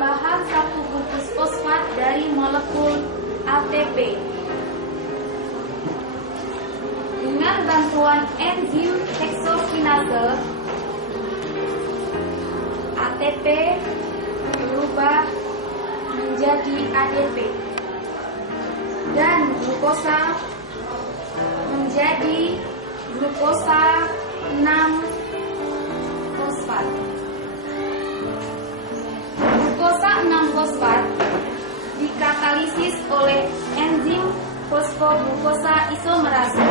penambahan satu bungkus fosfat dari molekul ATP. Dengan bantuan enzim heksokinase, ATP berubah menjadi ADP dan glukosa menjadi glukosa 6-fosfat. Glukosa 6-fosfat dikatalisis oleh enzim fosfoglukosa isomerase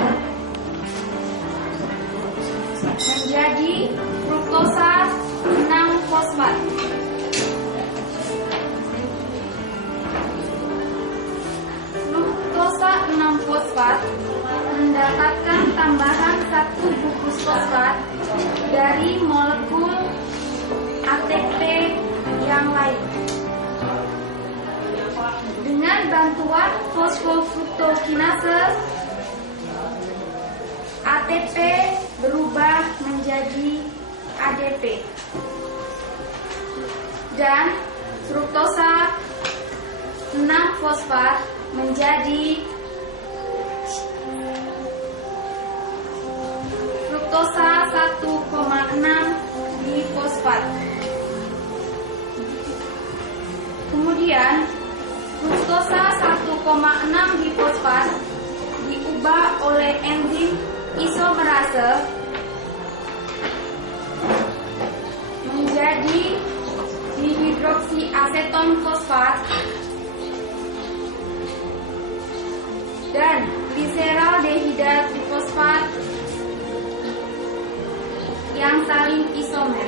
menjadi fruktosa 6-fosfat. Fruktosa 6-fosfat mendapatkan tambahan satu bungkus fosfat dari molekul ATP yang lain. Dengan bantuan fosfofruktokinase, ATP berubah menjadi ADP dan fruktosa 6-fosfat menjadi fruktosa 1,6-difosfat. Kemudian fruktosa 1,6-difosfat diubah oleh enzim isomerase menjadi dihidroksiaseton fosfat dan gliseraldehida trifosfat yang saling isomer.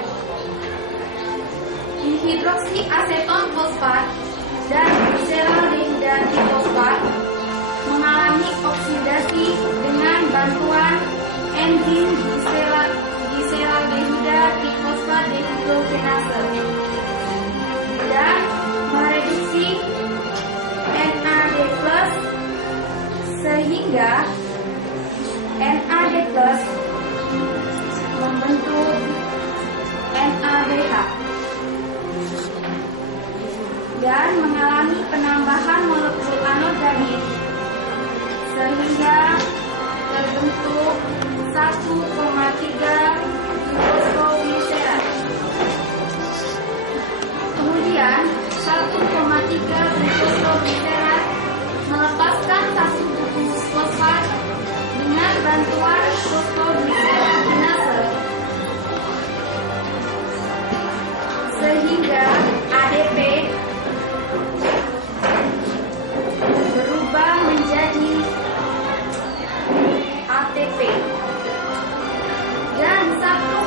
Dihidroksiaseton fosfat dan gliseraldehida trifosfat mengalami oksidasi dengan bantuan enzim gliseraldehida trifosfat dehidrogenase dan mereduksi NAD+ sehingga NAD+ membentuk NADH dan mengalami penambahan molekul anorganik sehingga terbentuk 1,3 fosfogliserat. Kemudian 1,3 fosfogliserat melepaskan satu bungkus fosfat dengan bantuan fosfogliseratinase sehingga ADP berubah menjadi ATP dan 1,3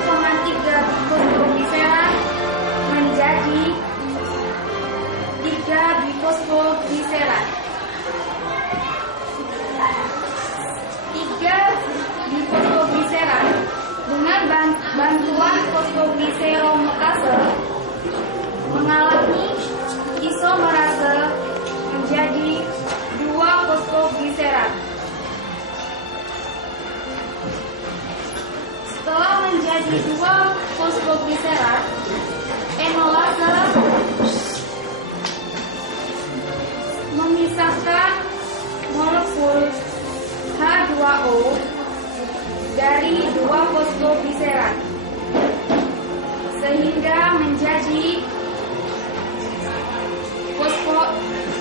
fosfogliserat menjadi 3-bifosfogliserat. 3-bifosfogliserat dengan bantuan fosfogliseromutase mengalami isomerase menjadi 2-fosfogliserat. Setelah menjadi 2-fosfogliserat, enolase memisahkan molekul H2O dari 2-fosfogliserat sehingga menjadi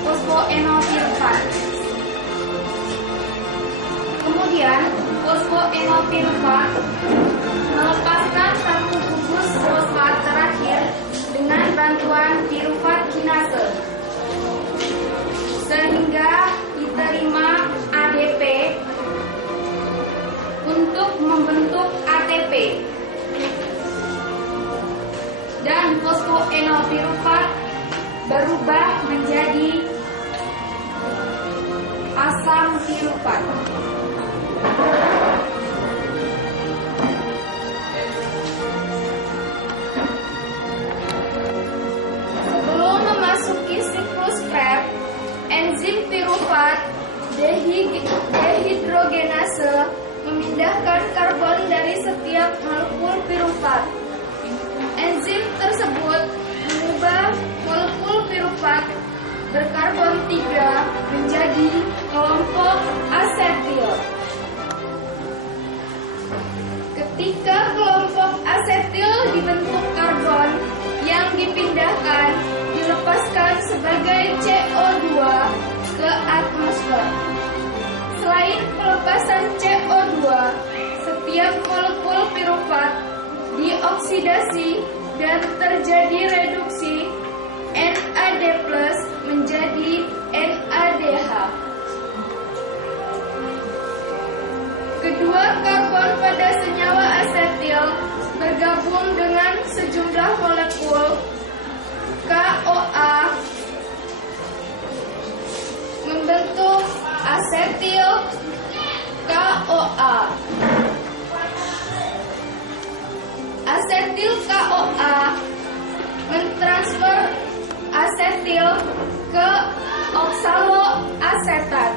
fosfoenolpirufat. Kemudian fosfoenolpirufat melepaskan satu bungkus fosfat terakhir dengan bantuan pirufat kinase sehingga diterima ADP untuk membentuk ATP dan fosfoenolpirufat berubah menjadi asam pirufat. Sebelum memasuki siklus Krebs, enzim pirufat dehidrogenase memindahkan karbon dari setiap molekul pirufat. Enzim tersebut mengubah molekul berkarbon 3 menjadi kelompok asetil. Ketika kelompok asetil dibentuk, karbon yang dipindahkan dilepaskan sebagai CO2 ke atmosfer. Selain pelepasan CO2, setiap molekul pirufat dioksidasi dan terjadi reduksi NAD+ menjadi NADH. Kedua karbon pada senyawa asetil bergabung dengan sejumlah molekul KOA membentuk asetil KOA. Asetil KOA mentransfer asetil ke oksaloasetat,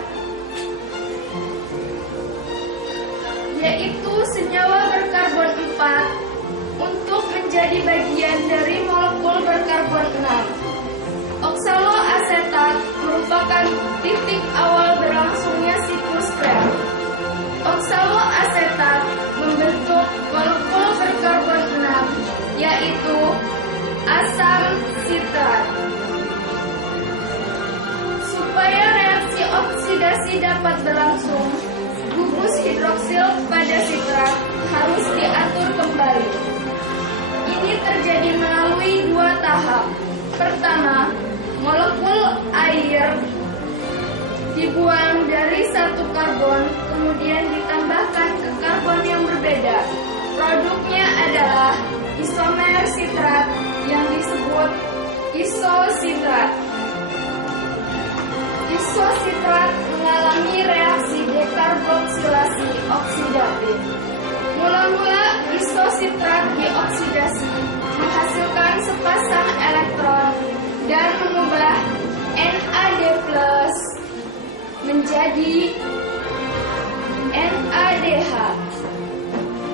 yaitu senyawa berkarbon 4 untuk menjadi bagian dari molekul berkarbon 6. Oksaloasetat merupakan titik awal berlangsungnya siklus Krebs. Oksaloasetat membentuk molekul berkarbon 6, yaitu asam sitrat. Supaya reaksi oksidasi dapat berlangsung, gugus hidroksil pada sitrat harus diatur kembali. Ini terjadi melalui dua tahap. Pertama, molekul air dibuang dari satu karbon, kemudian ditambahkan ke karbon yang berbeda. Produknya adalah isomer sitrat yang disebut isositrat. Isositrat mengalami reaksi dekarboksilasi oksidatif. Mula-mula isositrat dioksidasi menghasilkan sepasang elektron dan mengubah NAD+ menjadi NADH.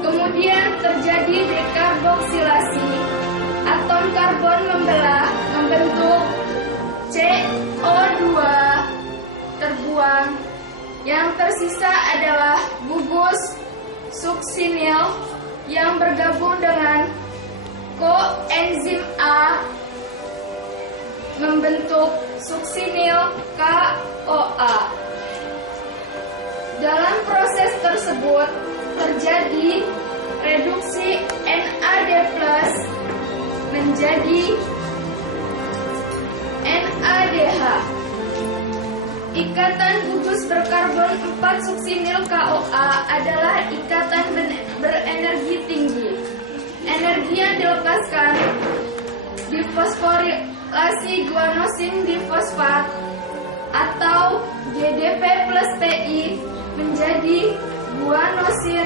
Kemudian terjadi dekarboksilasi. Atom karbon membelah membentuk CO2 terbuang. Yang tersisa adalah gugus suksinil yang bergabung dengan koenzim A membentuk suksinil KOA. Dalam proses tersebut terjadi reduksi NAD+ menjadi NADH. Ikatan gugus berkarbon 4 suksinil KOA adalah ikatan berenergi tinggi. Energi yang dilepaskan difosforilasi guanosin difosfat atau GDP plus TI menjadi guanosin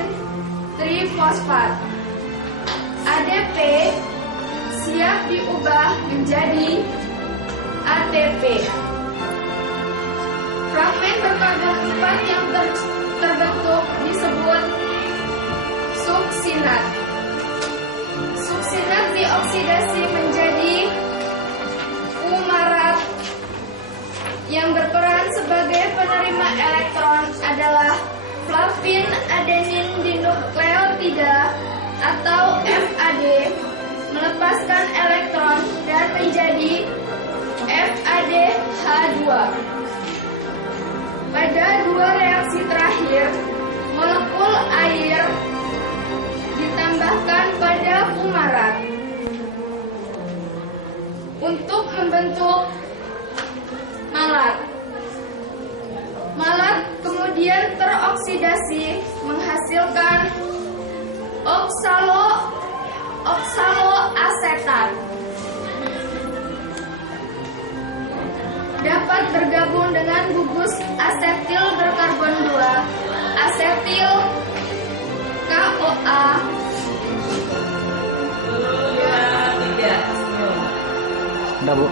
trifosfat. ADP siap diubah menjadi ATP. Fragmen berkarbon 4 yang terbentuk disebut suksinat. Suksinat dioksidasi menjadi fumarat. Yang berperan sebagai penerima elektron adalah flavin adenin dinukleotida atau FAD, melepaskan elektron dan menjadi FADH2. Pada dua reaksi terakhir, molekul air ditambahkan pada fumarat untuk membentuk malat. Malat kemudian teroksidasi menghasilkan oksaloasetat. Dapat bergabung dengan gugus asetil berkarbon 2, asetil KOA. Udah, Bu.